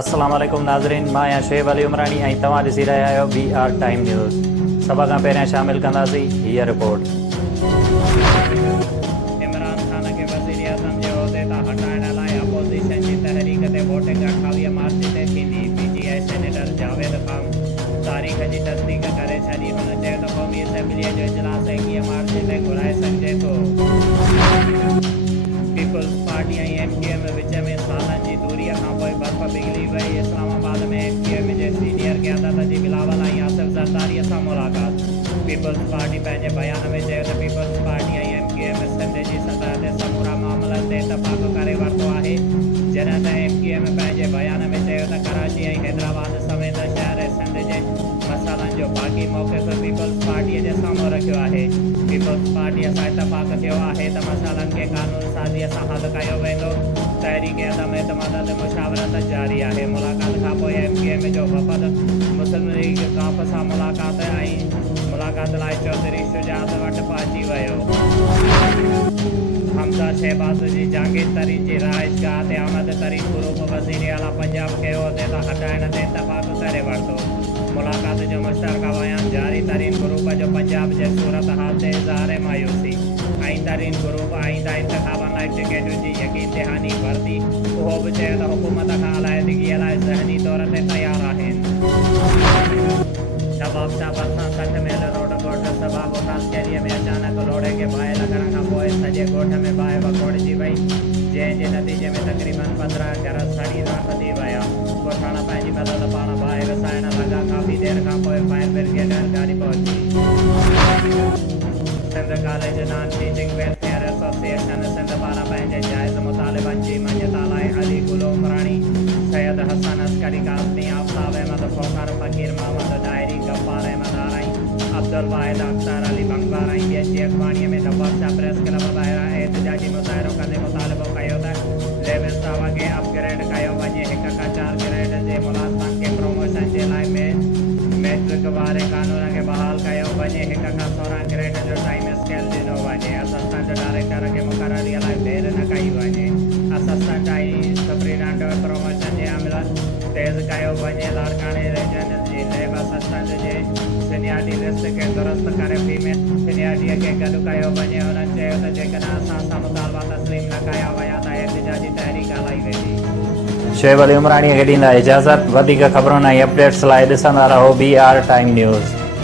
अस्सलाम वालेकुम नाज़रीन, मां आहियां शुएब अली उमरानी ऐं तव्हां ॾिसी रहिया आहियो BR टाइम न्यूज़। सभ खां पहिरियां शामिल कंदासीं हीअ रिपोर्ट। इमरान ख़ान खे वज़ीर आज़म जे उहिदे तां हटाइण लाइ अपोज़िशन जी तहरीक ते वोटिंग 28 मार्च ते थींदी। PTI सेनेटर जावेद ख़ान तारीख़ जी तस्दीक़ करे छॾी। हुन चयो त क़ौमी असेंबलीअ जो इजलास 21 मार्च ते घुराए सघिजे थो। पीपल्स पार्टी ऐं MQM विच में सालनि जी दूरीअ खां पोइ बर्फ़ पिघली वई। इस्लामाबाद में MQM जे सीनियर क़यादत जी बिलावल ऐं आसिफ ज़रदारीअ सां मुलाक़ात। पीपल्स पार्टी पंहिंजे बयान में चयो त पीपल्स पार्टी ऐं MQM सिंध जी सतह ते समूरा मामलनि ते इतफ़ाक़ करे वरितो आहे। जॾहिं त MQM पंहिंजे बयान में चयो त कराची ऐं हैदराबाद समेत शहर सिंध जे मसइलनि जो बाक़ी मौक़िफ़ पीपल्स पार्टीअ जे साम्हूं रखियो आहे। पीपल्स पार्टीअ सां इतफ़ाक़ थियो आहे त मसइलनि खे कानून साज़ीअ सां हल कयो वेंदो। तहरीक अदम एतमाद ते मुशावरत जारी आहे। मुलाक़ात खां पोइ MQM जो वफ़द मुस्लिम लीग काफ़ सां मुलाक़ात लाइ चौधरी शुजात वटि पहुची वियो। हमज़ा शहबाज़ जी जहांगीर तरीन जी रहाइशगाह ते अहमद तरीन ग्रुप वज़ीर आला पंजाब खे उहिदे तां हटाइण ते इतफ़ाक़ करे वरितो। मुलाक़ात जो मुश्तरका बयान जारी। तरीन ग्रुप जो पंजाब जे सूरत हाल ते इज़हार मायूसी। तरीन ग्रुप आईंदा इंतख़ाबनि लाइ टिकेटुनि जी यकीन दहानी वरिती। उहो बि चयो त हुकूमत खां अलाइदगीअ लाइ ज़हनी तौर ते तयारु आहिनि। शबाब शाह भरिसां 60 मेल रोड ॻोठ सभा घोटालकेरीअ में अचानक लोड़े खे बाहि लॻण खां पोइ सॼे ॻोठ में बाहि वकोड़जी वई, जंहिं जे नतीजे में तक़रीबन 15 घर सड़ी राख थी विया। ॻोठाणा पंहिंजी मदद पाण बाहि वसाइण लॻा। काफ़ी देरि खां पोइ फायर ब्रिगेड गाॾी पहुची। Sindh college non teaching welfare association Sindh पारां पंहिंजे जाइज़ मुतालिबनि जी मञता लाइ अली गुल उमरानी, सैयद हसन अस्करी काज़मी, आफ्ताब अहमद खोखर, फ़कीर मोहम्मद डायरी, गफ्फार अहमद आरई, अब्दुल वाहिद अख्तर अली बंगवार ऐं ॿियनि जी अॻवानीअ में दबख्शा प्रेस क्लब ॿाहिरां एहतिजाजी मुज़ाहिरो कंदे मुतालिबो कयो त लेवल स्टाफ खे अपग्रेड कयो वञे। 1 खां 4 ग्रेड जे मुलाज़मनि खे प्रमोशन जे लाइ मैट्रिक वारे कानून खे बहाल कयो वञे। 1 खां 16 ग्रेड जो टाइम स्केल ॾिनो वञे। असिस्टेंट डायरेक्टर खे मुक़ररीअ लाइ देरि न कई वञे। असिस्टेंट ऐं सुपरिटेंडेंट प्रमोशन जे अमल तेज़ कयो वञे। लाड़काने रीजन जी लैब असिस्टेंट जे सीनियरिटी लिस्ट खे दुरुस्त करे फीमेल सीनियरिटीअ खे गॾु कयो वञे। हुननि चयो त जेकॾहिं असां मुतालबा तस्लीम न कया विया त एहतिजाजी तहरीक हलाई वेंदी। शुएब अली उमरानी खे ॾींदा इजाज़त। वधीक ख़बरुनि ऐं अपडेट्स लाइ ॾिसंदा रहो BR टाइम न्यूज़।